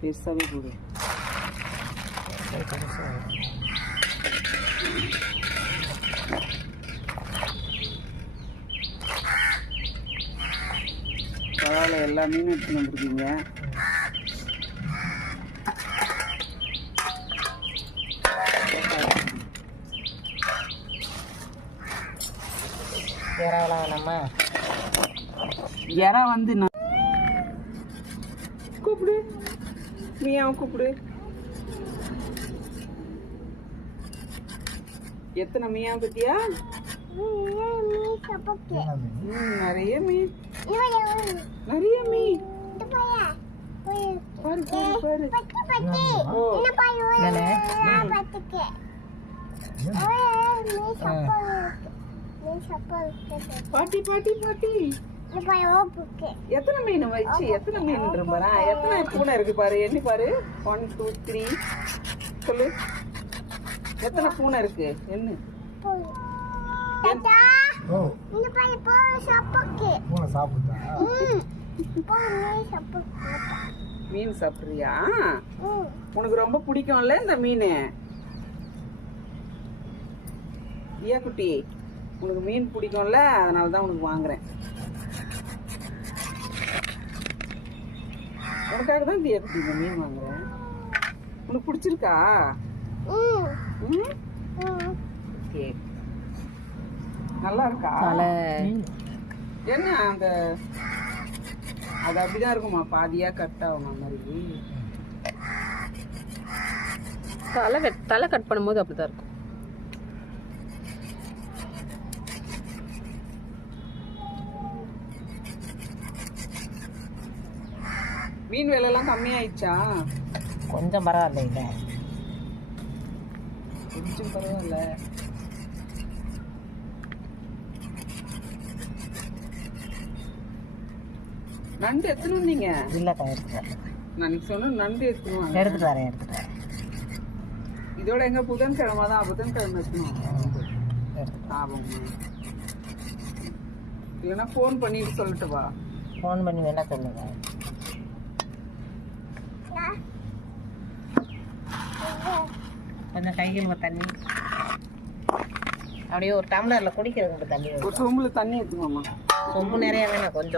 பெருசாகவே போடு. பரவாயில்ல, எல்லா மீனும் எடுத்து வந்துருக்கீங்க. இறா வந்து கூப்பிடு, நீயாவும் கூப்பிடு. எத்தனை மீயா பத்தியா? நிறைய மீன், நிறைய மீன். பாரு பாரு பாட்டி பாட்டி பாட்டி. எத்தனை மீன் வச்சு எத்தனை மீன் பாரு, எத்தனை பூனை இருக்கு பாரு, எண்ணி பாரு. 1 2 3 சொல்லு, எத்தனை பூனை இருக்கு என்ன? மீன் சாப்பிடுறியா? உனக்கு ரொம்ப பிடிக்கும்ல இந்த மீன்? ஐயா குட்டி, உனக்கு மீன் பிடிக்கும்ல, அதனாலதான் உனக்கு வாங்குறேன். உனக்காக தான் தியா குட்டி இந்த மீன் வாங்குறேன். உனக்கு பிடிச்சிருக்கா? ஓகே, நல்லா இருக்கா? என்ன அந்த அது அப்படிதான் இருக்குமா, பாதியா கட் ஆகும் மாதிரி? தலை கட் பண்ணும்போது அப்படிதான் இருக்கும். மீன் விலை எல்லாம் கம்மியாயிடுச்சா? கொஞ்சம் பரவாயில்ல, இல்ல கொஞ்சம் பரவாயில்ல. நண்டு எத்தனை வந்தீங்க? இல்லக்கா, எடுத்துட்டு நான் சொன்ன நண்டு எடுத்துருவாங்க. எடுத்துட்டு வரேன். இதோட எங்க புதன்கிழமை தான், புதன்கிழமை எடுத்துணும். ஆமாங்க, இல்லைன்னா ஃபோன் பண்ணிட்டு சொல்லிட்டு வா. ஃபோன் பண்ணி வேணா சொல்லுங்க. கொஞ்சம் கைகள் தண்ணி, அப்படியே ஒரு டம்ளர்ல குடிக்கிறதுக்கு தண்ணி, ஒரு சொம்புல தண்ணி எடுத்துக்கோமா. சொம்பு நிறைய வேணாம், கொஞ்சம்.